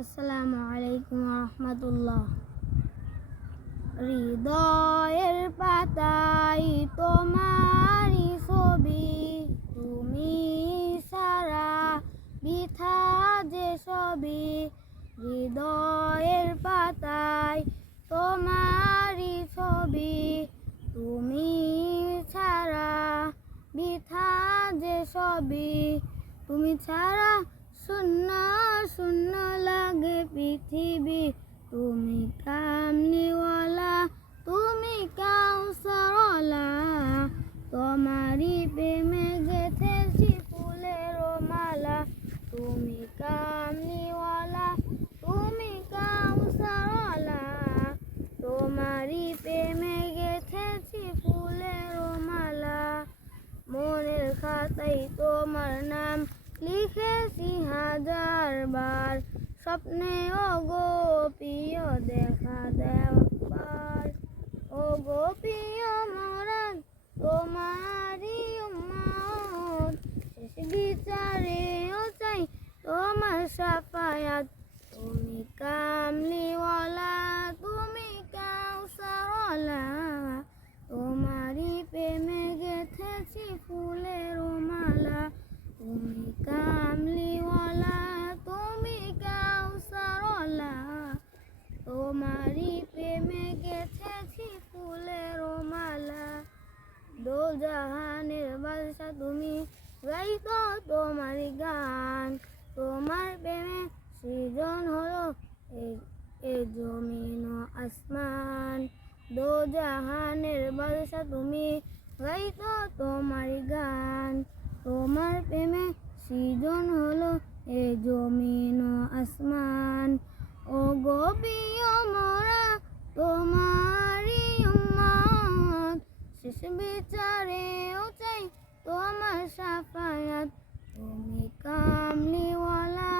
আসসালামু আলাইকুম রহমতুল্লাহ। হৃদয়ের পাতায় তোমারই ছবি, তুমি সারা বৃথা যে সবই। হৃদয়ের পাতায় তোমারই ছবি, তুমি ছাড়া বৃথা যে সবই। তুমি ছাড়া শূন্য শূন্য লাগে পৃথিবী। তুমি কামলিওয়ালা, তুমি কাউসারওয়ালা। তোমারই প্রেমে গেঁথেছি ফুলের মালা। তুমি কামলিওয়ালা, তুমি কাউসারওয়ালা। তোমারই প্রেমে গেঁথেছি ফুলের মালা। মনের খাতায় তোমার নাম লিখেছি হাজার বার, স্বপ্নে ওগো প্রিয় দেখা দেওয়ার। ওগো প্রিয় মরাদ তোমারই উম্মত, শেষ বিচারেও চাই তোমার শাফায়াত। তুমি কামলিওয়ালা, তুমি কাউসারওয়ালা। তোমারই প্রেমে গেঁথেছি ফুলের মালা। তুমি কামলিওয়ালা, তুমি কাউসারওয়ালা। তোমারই প্রেমে গেঁথেছি ফুলের মালা। দোজাহানের বাদশা তুমি, গাইতো তোমারই গান। তোমার প্রেমে সৃজন হলো এই জমিন ও আসমান। দোজাহানের বাদশা তুমি, গাইতো তোমারই গান। তোমার প্রেমে সৃজন হলো এই জমিন ও আসমান। ও গো প্রিয় মোরা তোমারই উম্মত, শেষ বিচারেও চাই তোমার শাফায়াত। তুমি কামলিওয়ালা,